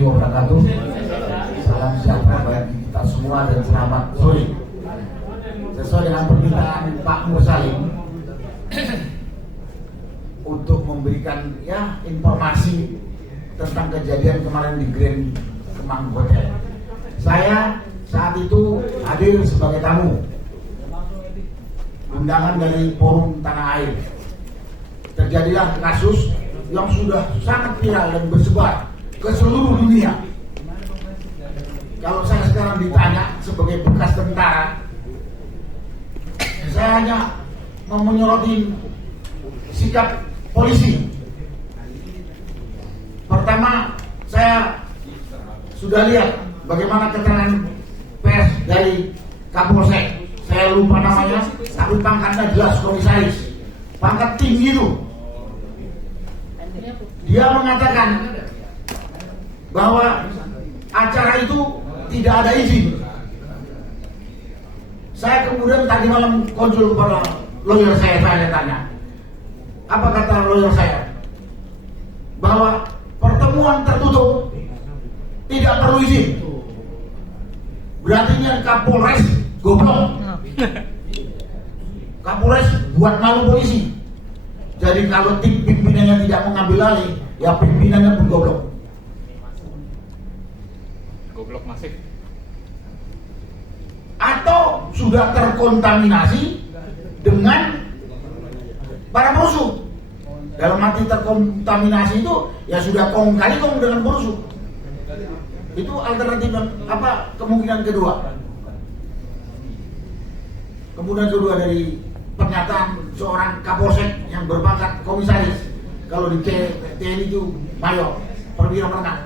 warahmatullahi wabarakatuh. Salam sejahtera bagi kita semua dan selamat sore. Sesuai dengan permintaan Pak Mursalim untuk memberikan informasi tentang kejadian kemarin di Grand Kemang Hotel. Saya saat itu hadir sebagai tamu undangan dari Forum Tanah Air. Terjadilah kasus yang sudah sangat viral dan bersebar ke seluruh dunia. Kalau saya sekarang ditanya sebagai bekas tentara, saya hanya mau menyoroti sikap polisi. Pertama, saya sudah lihat bagaimana keterangan pers dari Kapolsek. Saya lupa namanya, tapi pangkatnya jelas komisaris. Pangkat tinggi itu. Dia mengatakan bahwa acara itu tidak ada izin. Saya kemudian tadi malam konsul kepada lawyer saya tanya, apa kata lawyer saya? Bahwa pertemuan tertutup tidak perlu izin. Berarti yang Kapolres goblok. Kapolres buat malu polisi. Jadi kalau tim pimpinannya tidak mengambil alih, ya pimpinannya pun goblok. Goblok masif. Atau sudah terkontaminasi dengan para perusuh. Dalam arti terkontaminasi itu ya sudah kong kali kong dengan perusuh. Itu alternatif kemungkinan kedua. Kemudian kedua dari pernyataan seorang Kapolsek yang berpangkat komisaris. Kalau di TNI itu mayor, perwira menengah.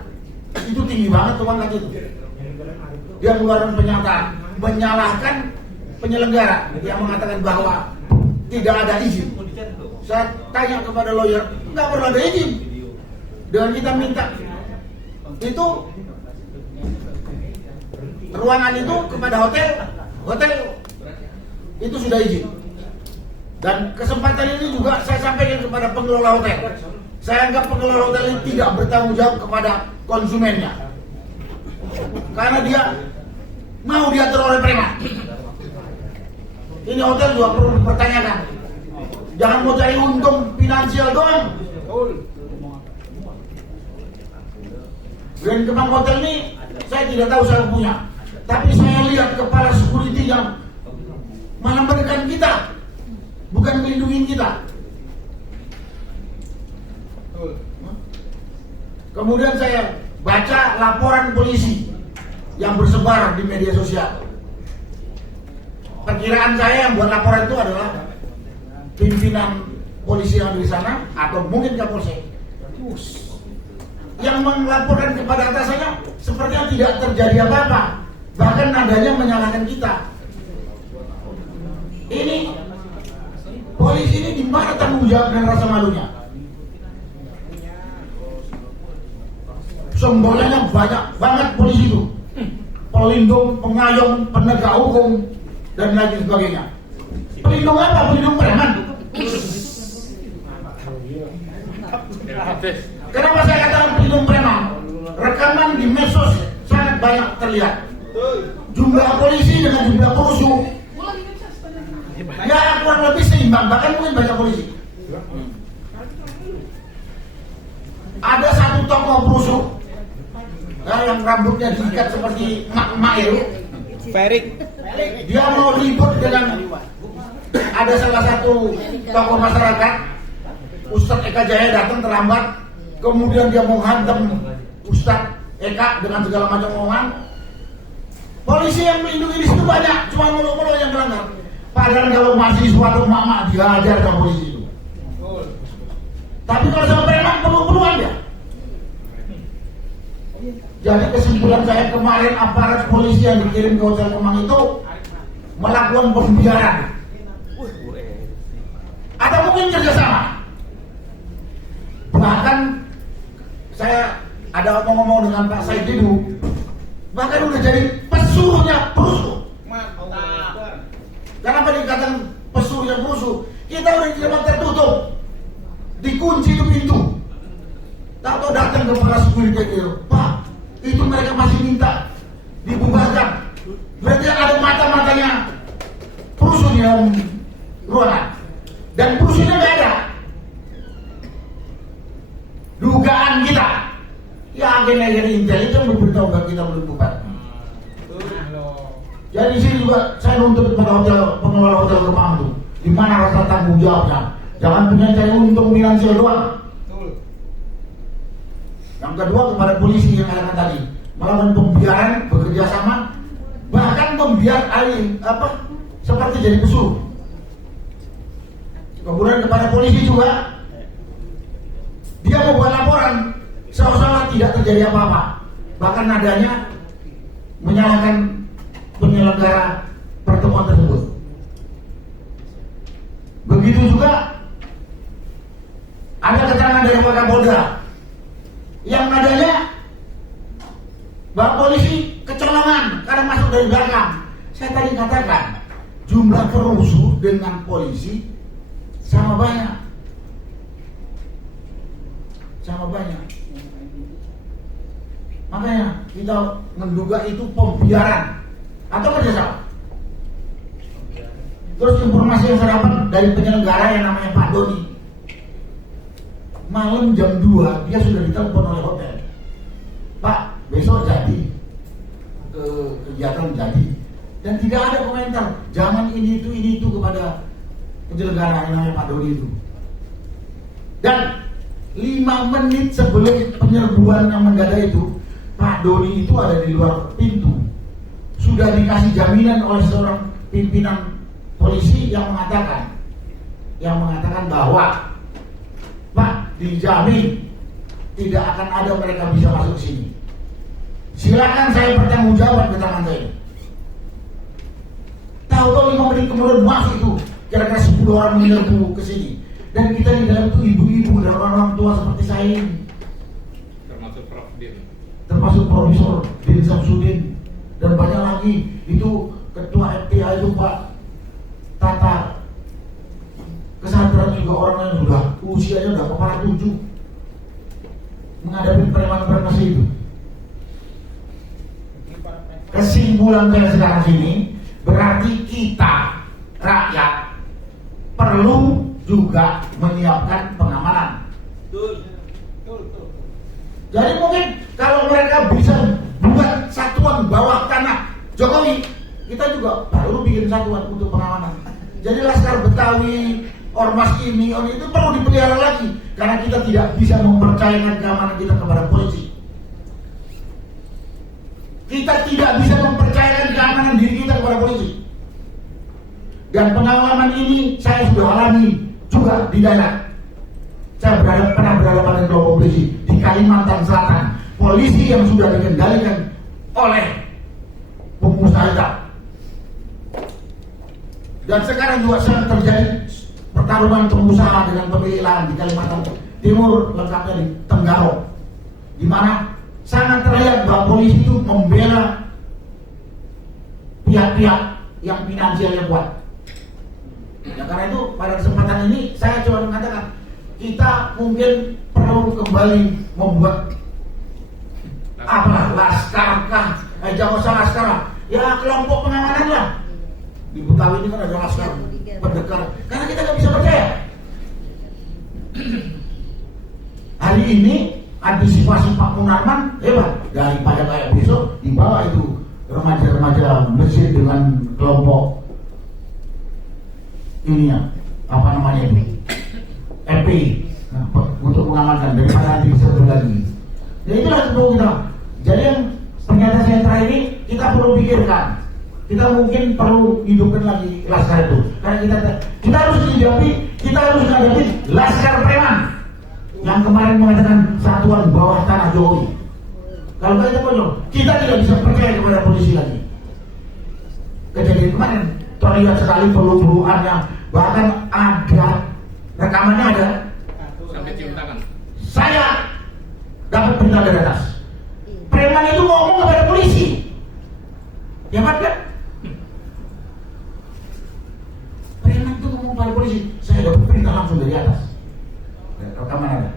Itu tinggi banget tuh pangkat itu. Dia mengeluarkan pernyataan menyalahkan penyelenggara yang mengatakan bahwa tidak ada izin. Saya tanya kepada lawyer, nggak perlu ada izin. Dengan kita minta itu ruangan itu kepada hotel itu sudah izin. Dan kesempatan ini juga saya sampaikan kepada pengelola hotel. Saya anggap pengelola hotel ini tidak bertanggung jawab kepada konsumennya. Karena dia mau diatur oleh preman. Ini hotel juga perlu dipertanyakan. Jangan mau cari untung finansial doang. Grand Kemang Hotel ini saya tidak tahu saya punya. Tapi saya lihat kepala security yang memberikan kita, bukan melindungi kita. Kemudian saya baca laporan polisi yang bersebar di media sosial. Perkiraan saya yang buat laporan itu adalah pimpinan polisi yang di sana atau mungkin Kapolsek. Yang melaporkan kepada atasannya sepertinya tidak terjadi apa-apa. Bahkan nadanya menyalahkan kita. Ini polisi ini di mana tanggung jawab dan rasa malunya? Semboyannya banyak banget polisi itu. Pelindung, pengayom, penegak hukum dan lain sebagainya. Pelindung apa? Pelindung preman. Kenapa saya katakan pelindung preman? Rekaman di medsos sangat banyak terlihat. Jumlah polisi dengan jumlah perusuh ya kurang lebih seimbang, bahkan mungkin banyak polisi. Ada satu tokoh perusuh yang rambutnya diikat seperti emak-emak itu, Ferik. dia mau ribut dengan ada salah satu tokoh masyarakat. Ustadz Eka Jaya datang terlambat, kemudian dia menghantam Ustadz Eka dengan segala macam omongan. Polisi yang melindungi di situ banyak, cuma mulut-mulut yang melanggar. Padahal kalau masih suatu mama diajar sama polisi itu. Tapi kalau sama preman perlu aja. Jadi kesimpulan saya kemarin aparat polisi yang dikirim ke Hotel Kemang itu melakukan pembiaran. Atau mungkin kerjasama. Bahkan saya ada ngomong dengan Pak Said Didu, bahkan udah jadi pesuruhnya perusuh. Kenapa dikatakan pesuruhnya perusuh? Kita udah di tempat tertutup, dikunci itu pintu. Tahu datang ke para security itu, Pak, dalam ruangan dan kursinya nggak ada. Dugaan kita, ya agen-agen intelijen memberitahu bahwa kita belum bubar. Jadi di sini juga saya nuntut kepada pengelola hotel Kemang itu, di mana rasa tanggung jawabnya? Jangan punya cari untung finansial doang. Yang kedua kepada polisi yang katakan tadi, melakukan pembiaran, bekerja sama, bahkan membiarkan seperti jadi pesuruh. Kemudian kepada polisi juga, dia membuat laporan seolah-olah tidak terjadi apa-apa, bahkan nadanya menyalahkan penyelenggara pertemuan tersebut. Begitu juga ada keterangan dari Pak Kapolda yang nadanya bahwa polisi kecolongan karena masuk dari belakang. Saya tadi katakan jumlah perusuh dengan polisi sama banyak. Makanya kita menduga itu pembiaran atau kerjasama. Terus informasi yang saya dapat dari penyelenggara yang namanya Pak Doni, malam jam 2 dia sudah ditelepon oleh hotel, Pak besok jadi kegiatan jadi, dan tidak ada komentar jangan ini itu kepada penyelenggara yang namanya Pak Doni itu. Dan 5 menit sebelum penyerbuan yang mendadak itu, Pak Doni itu ada di luar pintu, sudah dikasih jaminan oleh seorang pimpinan polisi yang mengatakan bahwa Pak dijamin tidak akan ada mereka bisa masuk sini. Silakan saya bertanggung jawab keterangan saya. Tahu-tahu 5 menit kemudian masuk itu kira-kira 10 orang menyerbu ke sini. Dan kita di dalam itu ibu-ibu dan orang-orang tua seperti saya ini. Termasuk Prof. Din. Termasuk Profesor Din Samsudin. Dan banyak lagi itu ketua FTA itu Pak Tata. Kesadaran juga orang yang sudah usianya sudah kepala 7 menghadapi preman-preman itu. Kesimpulan saya sekarang ini berarti kita rakyat perlu juga menyiapkan pengamanan. Jadi mungkin kalau mereka bisa buat satuan bawah tanah Jokowi, kita juga perlu bikin satuan untuk pengamanan. Jadi Laskar Betawi, Ormas ini itu perlu dipelihara lagi karena kita tidak bisa mempercayakan keamanan kita kepada polisi. Kita tidak bisa mempercayakan keamanan diri kita kepada polisi. Dan pengalaman ini saya sudah alami juga di daerah. Saya pernah berhadapan dengan kelompok polisi di Kalimantan Selatan. Polisi yang sudah dikendalikan oleh pengusaha hitam. Dan sekarang juga sedang terjadi pertarungan pengusaha dengan pemilik lahan di Kalimantan Timur, lengkapnya di Tenggarong, di mana sangat terlihat bahwa polisi itu membela pihak-pihak yang finansialnya kuat. Ya, karena itu pada kesempatan ini saya cuma mengatakan kita mungkin perlu kembali membuat laskarkah? Jangan usah laskar, ya kelompok pengamanan lah. Di Betawi ini kan ada laskar pendekar, karena kita nggak bisa percaya. Hari ini antisipasi Pak Munarman hebat, daripada kayak besok dibawa itu remaja-remaja masjid dengan kelompok ininya apa namanya itu FPI untuk mengamankan daripada nanti bisa lagi. Ya itulah perlu kita. Jadi yang pernyataan saya terakhir ini kita perlu pikirkan. Kita mungkin perlu hidupkan lagi laskar itu. Karena kita harus menghadapi laskar preman yang kemarin mengatakan satuan bawah tanah Jokowi. Kalau kita tidak bisa percaya kepada polisi lagi. Kejadian kemarin terlihat sekali peluru-peluruannya, bahkan ada rekamannya ada. Sampai cium tangan. Saya dapat berita dari atas. Preman itu ngomong kepada polisi. Ya kan? Preman itu ngomong kepada polisi. Saya dapat perintah langsung dari atas. Rekaman ada.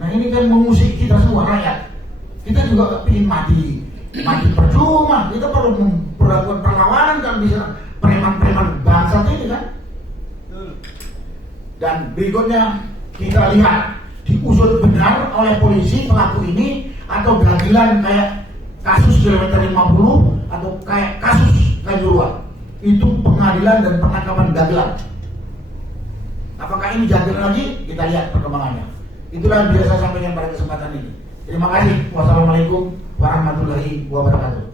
Nah ini kan mengusik kita semua rakyat. Kita juga ingin mati percuma. Kita perlu memperlakukan perlawanan kan bisa preman-preman bangsa Dan berikutnya kita lihat diusut benar oleh polisi pelaku ini atau dagelan kayak kasus kilometer 50 atau kayak kasus Kanjuruhan. Itu pengadilan dan penangkapan dagelan. Apakah ini jagelan lagi? Kita lihat perkembangannya. Itulah yang biasa saya sampaikan pada kesempatan ini. Terima kasih. Wassalamualaikum warahmatullahi wabarakatuh.